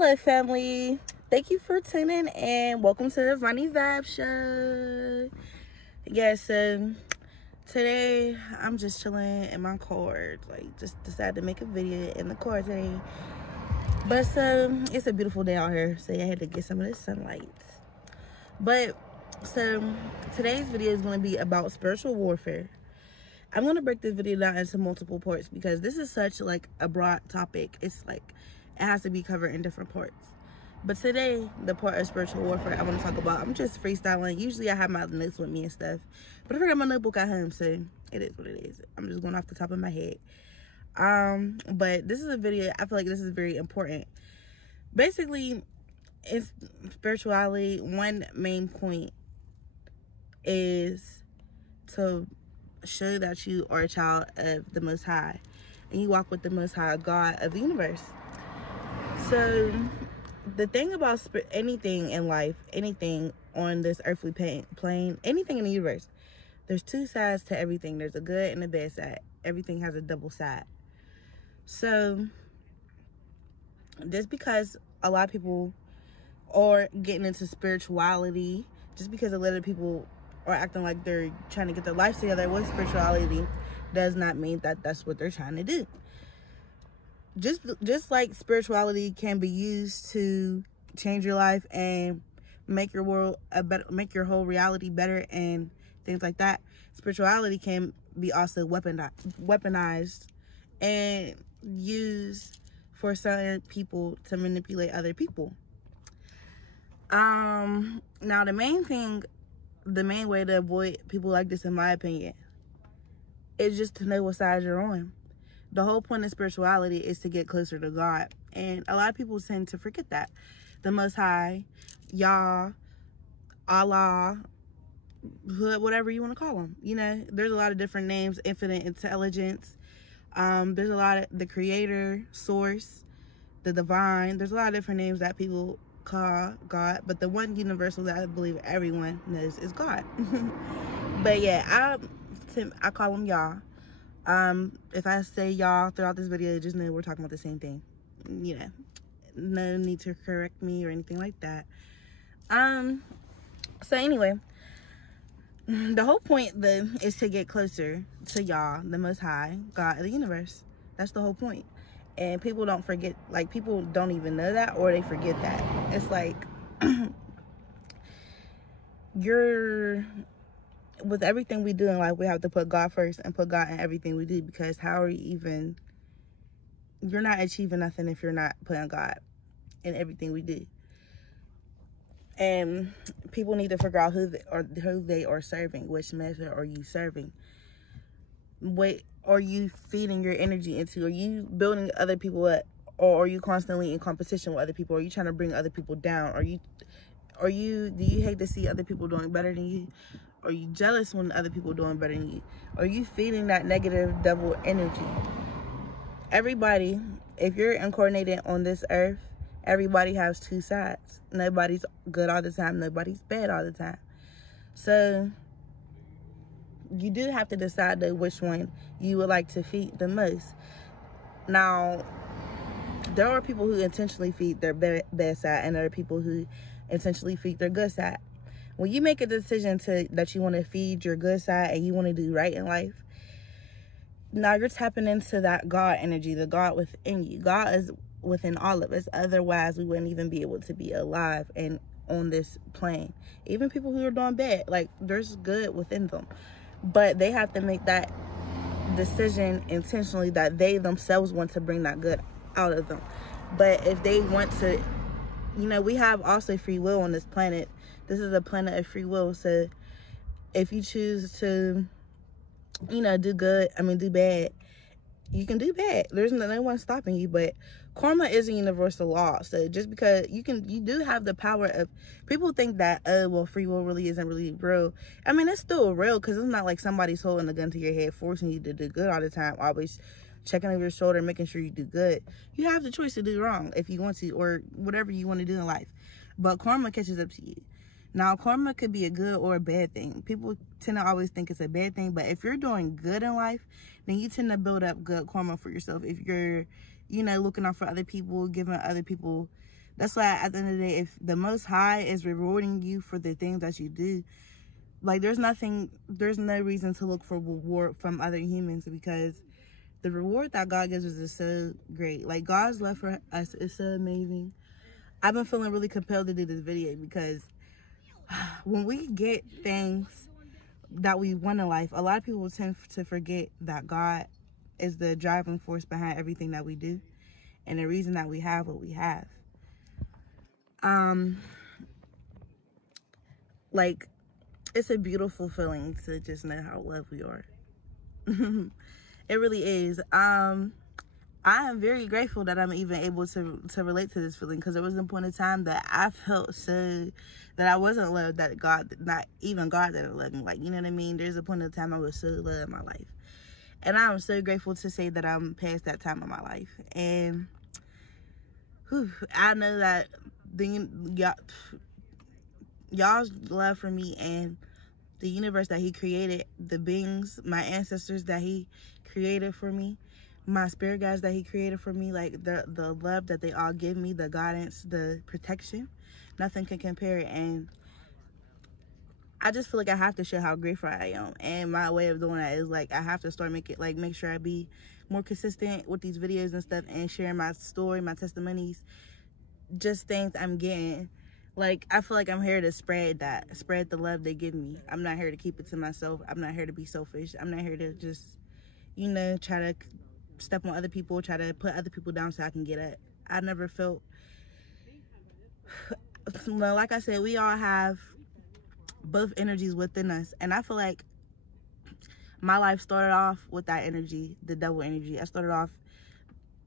Hello family, thank you for tuning in. Welcome to the Viney Vibe Show. So today I'm just chilling in my car, just decided to make a video in the car today. But it's a beautiful day out here, so I had to get some of this sunlight. But so today's video is going to be about spiritual warfare. I'm going to break this video down into multiple parts because this is such like a broad topic. It's like it has to be covered in different parts. But today, the part of spiritual warfare I want to talk about, I'm just freestyling. Usually I have my notes with me and stuff, but I forgot my notebook at home, so it is what it is. I'm just going off the top of my head. But this is a video, I feel like this is very important. Basically, it's spirituality. One main point is to show that you are a child of the Most High and you walk with the Most High God of the universe. So the thing about anything in life, anything on this earthly plane, anything in the universe, there's two sides to everything. There's a good and a bad side. Everything has a double side. So just because a lot of people are getting into spirituality, just because a lot of people are acting like they're trying to get their life together with spirituality, does not mean that that's what they're trying to do. Just like spirituality can be used to change your life and make your world make your whole reality better and things like that, spirituality can be also weaponized and used for certain people to manipulate other people. Now the main way to avoid people like this, in my opinion, is just to know what side you're on. The whole point of spirituality is to get closer to God. And a lot of people tend to forget that. The Most High, Yah, Allah, whatever you want to call them. You know, there's a lot of different names. Infinite intelligence. There's a lot of the creator, source, the divine. There's a lot of different names that people call God. But the one universal that I believe everyone knows is God. But yeah, I call him Yah. If I say y'all throughout this video, just know we're talking about the same thing. You know, no need to correct me or anything like that. So anyway, the whole point though is to get closer to y'all, the Most High, God of the universe. That's the whole point. And people don't forget, like people don't even know that, or they forget that. It's like with everything we do in life, we have to put God first and put God in everything we do, because you're not achieving nothing if you're not putting God in everything we do. And people need to figure out who they are serving. Which method are you serving? What are you feeding your energy into? Are you building other people up, or are you constantly in competition with other people? Are you trying to bring other people down? Do you hate to see other people doing better than you? Are you jealous when other people are doing better than you? Are you feeding that negative devil energy? Everybody, if you're incarnated on this earth, everybody has two sides. Nobody's good all the time. Nobody's bad all the time. So you do have to decide though which one you would like to feed the most. Now, there are people who intentionally feed their bad side, and there are people who intentionally feed their good side. When you make a decision that you want to feed your good side and you want to do right in life, now you're tapping into that God energy, the God within you. God is within all of us. Otherwise, we wouldn't even be able to be alive and on this plane. Even people who are doing bad, like there's good within them. But they have to make that decision intentionally that they themselves want to bring that good out of them. But if they want to, you know, we have also free will on this planet. This is a planet of free will. So if you choose to, you know, do bad, you can do bad. There's no one stopping you. But karma is a universal law. So just because you do have the power of, people think that, oh, well, free will really isn't really real. I mean, it's still real, because it's not like somebody's holding a gun to your head, forcing you to do good all the time, always checking over your shoulder, making sure you do good. You have the choice to do wrong if you want to, or whatever you want to do in life. But karma catches up to you. Now, karma could be a good or a bad thing. People tend to always think it's a bad thing, but if you're doing good in life, then you tend to build up good karma for yourself. If you're, you know, looking out for other people, giving other people That's why at the end of the day, if the Most High is rewarding you for the things that you do, like, there's no reason to look for reward from other humans, because the reward that God gives us is so great. Like, God's love for us is so amazing. I've been feeling really compelled to do this video because when we get things that we want in life, a lot of people tend to forget that God is the driving force behind everything that we do and the reason that we have what we have. Like, it's a beautiful feeling to just know how loved we are. It really is. I am very grateful that I'm even able to relate to this feeling, because there was a point in time that I felt so that I wasn't loved, that God, not even God, didn't love me. Like, you know what I mean? There's a point in time I was so loved in my life. And I'm so grateful to say that I'm past that time of my life. And I know that y'all's love for me and the universe that he created, the beings, my ancestors that he created for me, my spirit guides that he created for me, like the love that they all give me, the guidance, the protection, nothing can compare it. And I just feel like I have to show how grateful I am. And my way of doing that is, like, I have to start make sure I be more consistent with these videos and stuff, and sharing my story, my testimonies, just things I'm getting. Like, I feel like I'm here to spread the love they give me. I'm not here to keep it to myself. I'm not here to be selfish. I'm not here to just, you know, try to step on other people, try to put other people down so I can get up. I never felt, well, like I said, we all have both energies within us. And I feel like my life started off with that energy, the double energy. I started off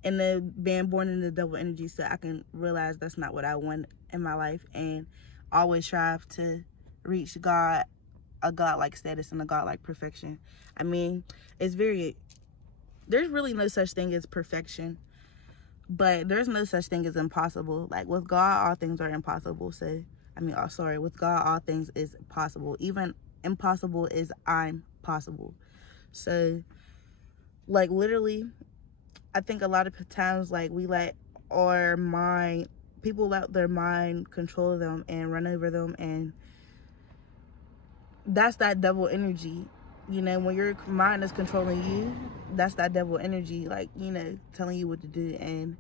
being born in the double energy, so I can realize that's not what I want in my life, and always strive to reach God, a God-like status and a God-like perfection. I mean, there's really no such thing as perfection, but there's no such thing as impossible. Like, with God, all things are impossible. So, with God, all things is possible. Even impossible is I'm possible. So, like, literally, I think a lot of times, like, we let people let their mind control them and run over them, and that's that double energy. You know, when your mind is controlling you, that's that double energy, like, you know, telling you what to do. And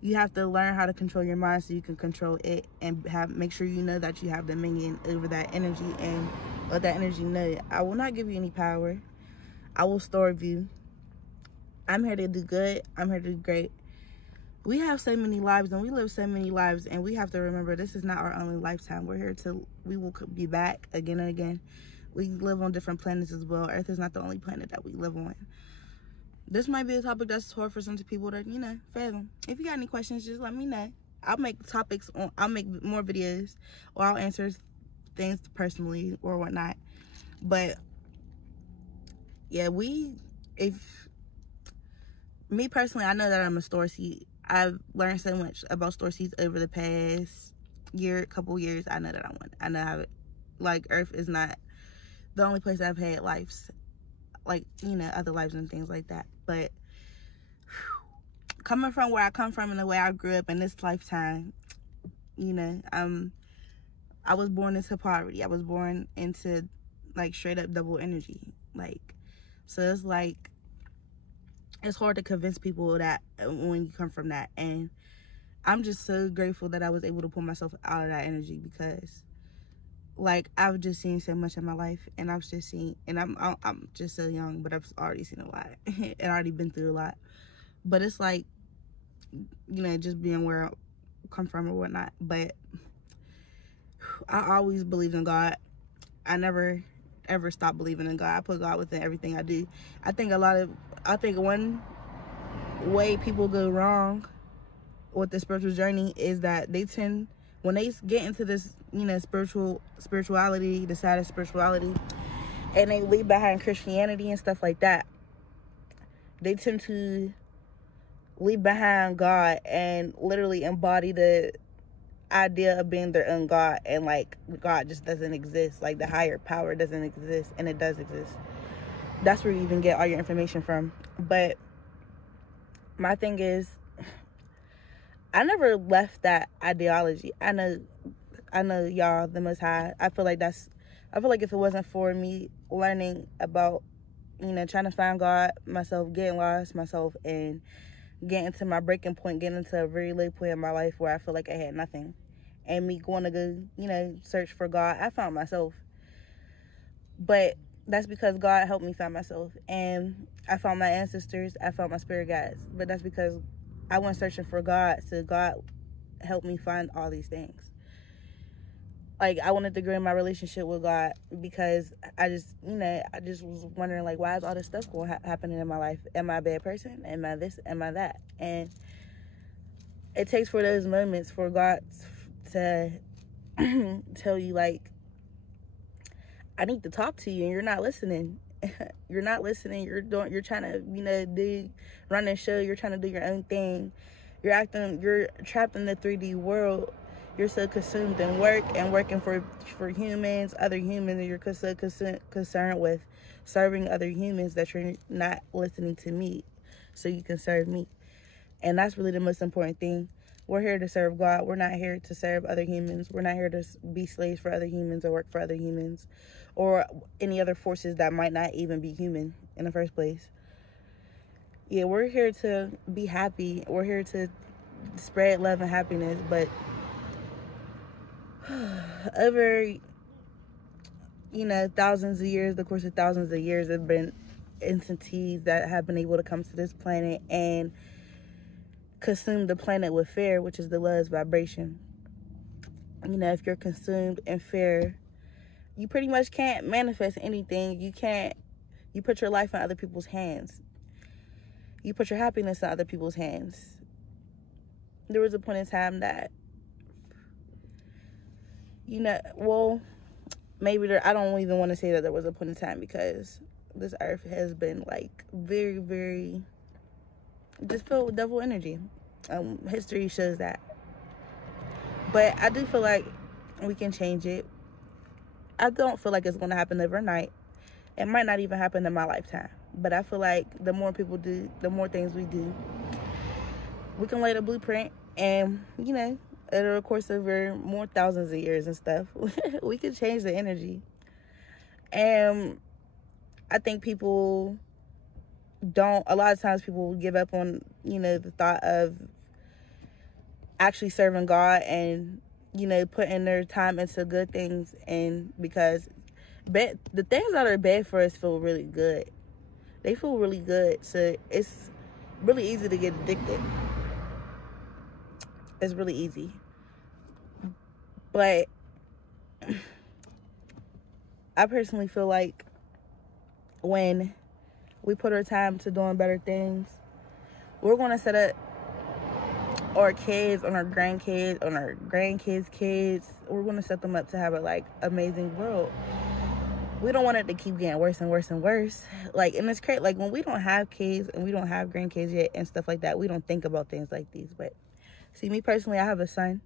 you have to learn how to control your mind so you can control it, and make sure you know that you have dominion over that energy, and let that energy know, I will not give you any power. I will starve you. I'm here to do good. I'm here to do great. We have so many lives, and we live so many lives, and we have to remember this is not our only lifetime. We will be back again and again. We live on different planets as well. Earth is not the only planet that we live on. This might be a topic that's hard for some people to, you know, fathom. If you got any questions, just let me know. I'll make more videos, or I'll answer things personally or whatnot. But yeah, me personally, I know that I'm a star seed. I've learned so much about star seeds over the past couple years. I know that I know how like, Earth is not the only place I've had lives, like, you know, other lives and things like that. But coming from where I come from and the way I grew up in this lifetime, you know, I was born into poverty. I was born into, like, straight up double energy. Like, so it's like, it's hard to convince people that when you come from that. And I'm just so grateful that I was able to pull myself out of that energy, because, like, I've just seen so much in my life, and I'm just so young, but I've already seen a lot and already been through a lot. But it's like, you know, just being where I come from or whatnot. But I always believed in God. I never ever stopped believing in God. I put God within everything I do. I think one way people go wrong with the spiritual journey is that when they get into this, you know, spirituality, the side of spirituality, and they leave behind Christianity and stuff like that, they tend to leave behind God and literally embody the idea of being their own God, and, like, God just doesn't exist. Like, the higher power doesn't exist, and it does exist. That's where you even get all your information from. But my thing is, I never left that ideology. I know y'all, the Most High. I feel like if it wasn't for me learning about, trying to find God myself, getting lost myself, and getting to my breaking point, getting into a very low point in my life where I feel like I had nothing, and me going to go, search for God, I found myself. But that's because God helped me find myself, and I found my ancestors, I found my spirit guides. But that's because I went searching for God, so God helped me find all these things. Like, I wanted to grow in my relationship with God because I just was wondering, like, why is all this stuff happening in my life? Am I a bad person? Am I this? Am I that? And it takes for those moments for God to tell you, like, I need to talk to you, and you're not listening. You're not listening. You're trying to, run and show. You're trying to do your own thing. You're trapped in the 3D world. You're so consumed in work and working for humans, other humans, and you're so concerned with serving other humans that you're not listening to me so you can serve me. And that's really the most important thing. We're here to serve God. We're not here to serve other humans. We're not here to be slaves for other humans or work for other humans or any other forces that might not even be human in the first place. Yeah, we're here to be happy. We're here to spread love and happiness, but over, thousands of years, the course of thousands of years, there have been entities that have been able to come to this planet and consume the planet with fear, which is the lowest vibration. If you're consumed in fear, you pretty much can't manifest anything. You put your life in other people's hands. You put your happiness in other people's hands. There was a point in time that, maybe I don't even want to say that there was a point in time, because this earth has been, like, very, very just filled with devil energy. History shows that. But I do feel like we can change it. I don't feel like it's going to happen overnight. It might not even happen in my lifetime. But I feel like the more people do, the more things we do, we can lay the blueprint, and, over the course of more thousands of years and stuff, we can change the energy. And I think people a lot of times people give up on, the thought of actually serving God and, putting their time into good things, and because the things that are bad for us feel really good. They feel really good, so it's really easy to get addicted. It's really easy. But I personally feel like when we put our time to doing better things, we're going to set up our kids, on our grandkids, on our grandkids' kids. We're going to set them up to have a, amazing world. We don't want it to keep getting worse and worse and worse. And it's crazy. When we don't have kids and we don't have grandkids yet and stuff like that, we don't think about things like these. But see, me personally, I have a son.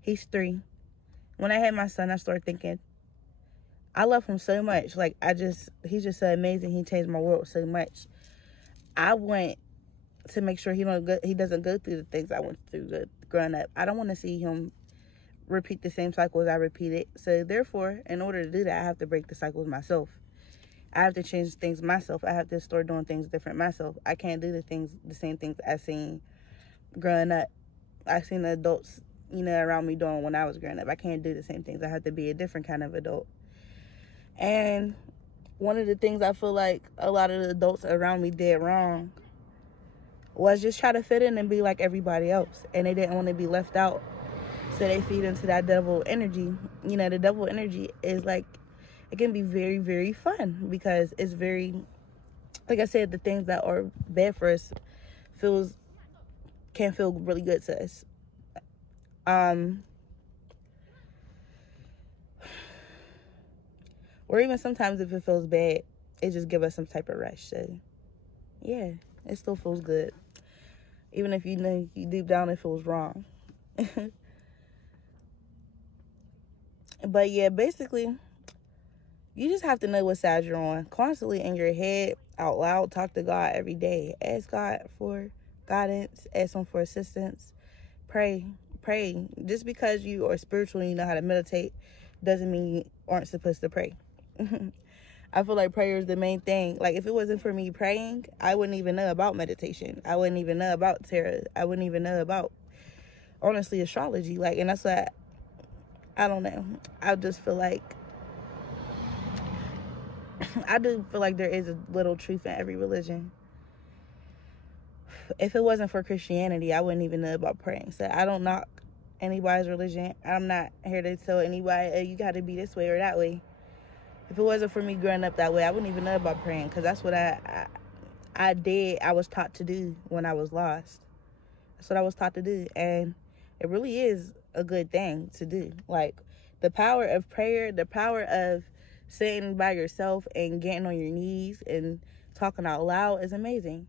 He's 3. When I had my son, I started thinking, I love him so much. He's just so amazing. He changed my world so much. I want to make sure he doesn't go through the things I went through growing up. I don't want to see him repeat the same cycles I repeated. So therefore, in order to do that, I have to break the cycles myself. I have to change things myself. I have to start doing things different myself. I can't do the same things I seen growing up. I seen the adults, around me doing when I was growing up. I can't do the same things. I have to be a different kind of adult. And one of the things I feel like a lot of the adults around me did wrong was just try to fit in and be like everybody else. And they didn't want to be left out. So they feed into that devil energy. The devil energy is it can be very, very fun, because it's very, like I said, the things that are bad for us can feel really good to us. Or even sometimes if it feels bad, it just gives us some type of rush. So yeah, it still feels good, even if you deep down it feels wrong. But yeah, basically, you just have to know what side you're on. Constantly in your head, out loud, talk to God every day. Ask God for guidance. Ask Him for assistance. pray. Just because you are spiritual and you know how to meditate doesn't mean you aren't supposed to pray. I feel like prayer is the main thing. Like, if it wasn't for me praying, I wouldn't even know about meditation. I wouldn't even know about tarot. I wouldn't even know about, honestly, astrology. Like, and that's what, I don't know. I just feel like, I do feel like there is a little truth in every religion. If it wasn't for Christianity, I wouldn't even know about praying. So I don't knock anybody's religion. I'm not here to tell anybody, oh, you got to be this way or that way. If it wasn't for me growing up that way, I wouldn't even know about praying, because that's what I was taught to do when I was lost. That's what I was taught to do, and it really is a good thing to do. Like, the power of prayer, the power of sitting by yourself and getting on your knees and talking out loud is amazing.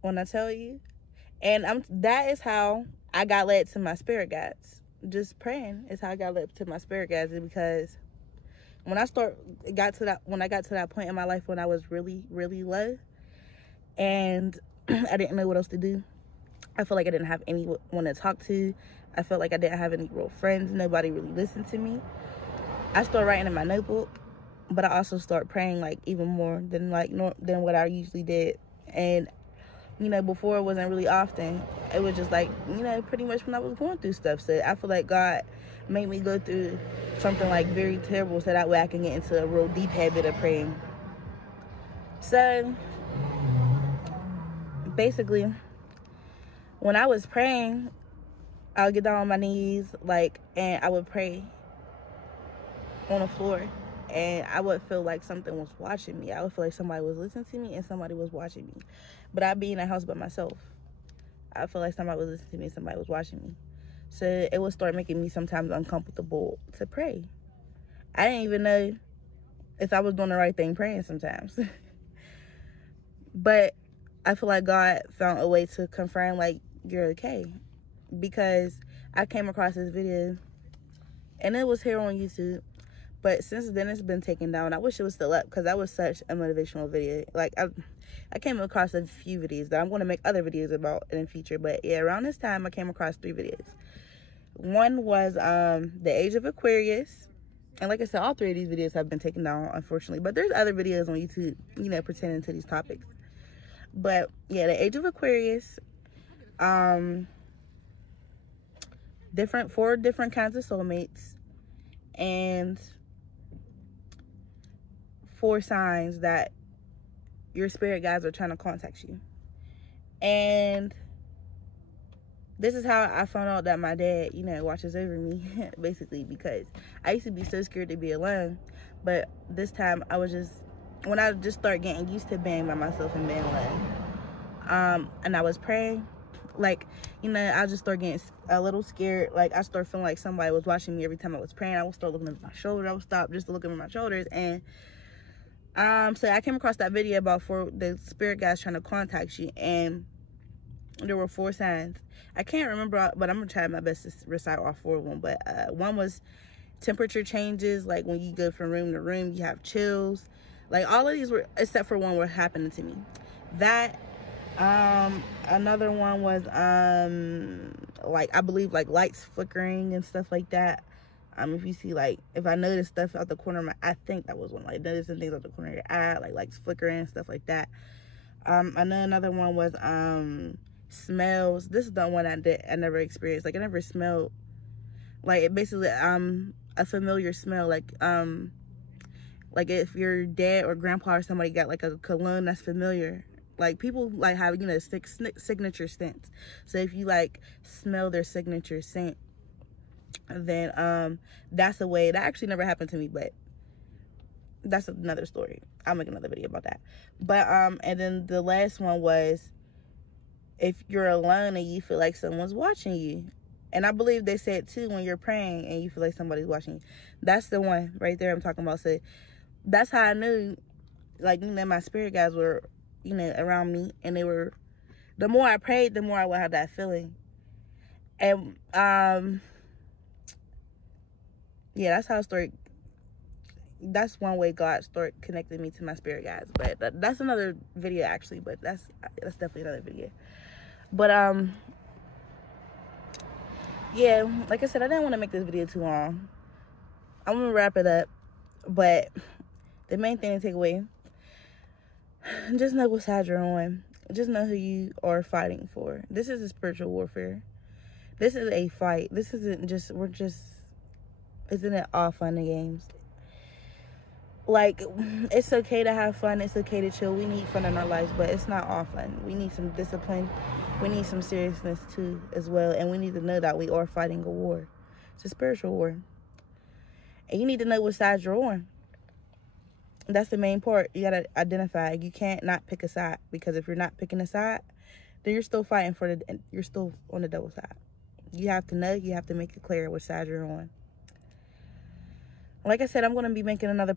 When I tell you, and that is how I got led to my spirit guides. Just praying is how I got led to my spirit guides, because when I got to that point in my life when I was really, really low, and I didn't know what else to do. I felt like I didn't have anyone to talk to. I felt like I didn't have any real friends. Nobody really listened to me. I started writing in my notebook, but I also started praying, like, even more than what I usually did. And before, it wasn't really often. It was just like, pretty much when I was going through stuff. So I feel like God made me go through something like very terrible, so that way I can get into a real deep habit of praying. So basically, when I was praying, I would get down on my knees, and I would pray on the floor, and I would feel like something was watching me. I would feel like somebody was listening to me and somebody was watching me. But I'd be in a house by myself. I feel like somebody was listening to me and somebody was watching me. So it would start making me sometimes uncomfortable to pray. I didn't even know if I was doing the right thing praying sometimes. But I feel like God found a way to confirm, like, you're okay. Because I came across this video, and it was here on YouTube. But since then, it's been taken down. I wish it was still up, because that was such a motivational video. Like, I came across a few videos that I'm going to make other videos about in the future. But yeah, around this time, I came across 3 videos. One was The Age of Aquarius. And like I said, all 3 of these videos have been taken down, unfortunately. But there's other videos on YouTube, pertaining to these topics. But yeah, The Age of Aquarius. 4 different kinds of soulmates. And 4 signs that your spirit guides are trying to contact you. And this is how I found out that my dad, watches over me, basically, because I used to be so scared to be alone. But this time, when I just started getting used to being by myself and being alone, and I was praying, I just started getting a little scared. Like, I started feeling like somebody was watching me every time I was praying. I would start looking at my shoulder. I would stop just to look at my shoulders. And so I came across that video about the spirit guides trying to contact you, and there were 4 signs. I can't remember, but I'm gonna try my best to recite all 4 of them. But one was temperature changes, like when you go from room to room, you have chills. Like, all of these were, except for one, were happening to me. That another one was I believe, like, lights flickering and stuff like that. If you see, like, if I notice stuff out the corner of my, I think that was one, like, noticing things out the corner of your eye, like lights flickering and stuff like that. Another one was smells. This is the one I never experienced. Like, I never smelled, like, it basically a familiar smell, like if your dad or grandpa or somebody got like a cologne that's familiar. Like, people like have signature scents. So if you like smell their signature scent, then that's a way. That actually never happened to me, but that's another story. I'll make another video about that. But and then the last one was if you're alone and you feel like someone's watching you. And I believe they said too, when you're praying and you feel like somebody's watching you. That's the one right there I'm talking about. So that's how I knew, like, my spirit guides were, around me, and they were, the more I prayed, the more I would have that feeling. And yeah, that's how I started. That's one way God started connecting me to my spirit guides. But that's another video, actually. But that's definitely another video. But yeah, like I said, I didn't want to make this video too long. I'm gonna wrap it up, but the main thing to take away, just know what side you're on. Just know who you are fighting for. This is a spiritual warfare. This is a fight. This isn't just, isn't it all fun and games? Like, it's okay to have fun. It's okay to chill. We need fun in our lives, but it's not all fun. We need some discipline. We need some seriousness too, as well. And we need to know that we are fighting a war. It's a spiritual war. And you need to know what side you're on. That's the main part. You gotta identify. You can't not pick a side, because if you're not picking a side, then you're still fighting you're still on the devil side. You have to know. You have to make it clear which side you're on. Like I said, I'm gonna be making another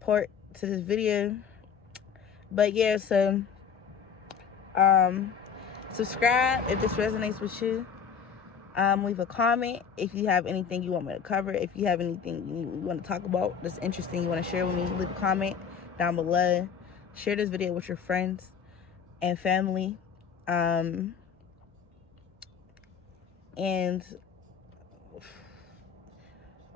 part to this video. But yeah, so subscribe if this resonates with you. Leave a comment if you have anything you want me to cover. If you have anything you want to talk about that's interesting, you want to share with me, leave a comment down below. Share this video with your friends and family. And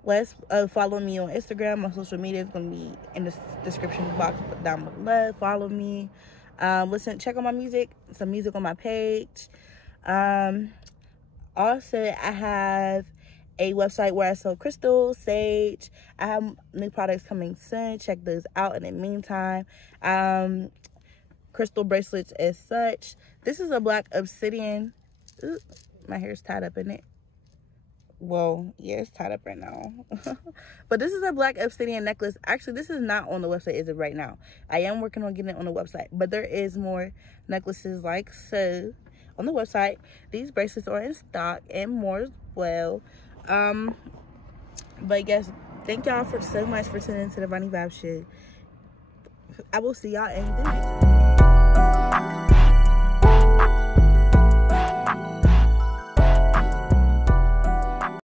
let's follow me on Instagram. My social media is going to be in the description box down below. Follow me. Check out my music. Some music on my page. Also, I have a website where I sell crystals, sage. I have new products coming soon. Check those out. In the meantime, crystal bracelets as such. This is a black obsidian. Ooh, my hair's tied up in it. Well, yeah, it's tied up right now. But this is a black obsidian necklace. Actually, this is not on the website as of right now. I am working on getting it on the website. But there is more necklaces like so on the website. These bracelets are in stock and more as well. But yes, thank y'all so much for tuning into the Viney Vybez show. I will see y'all in the next one.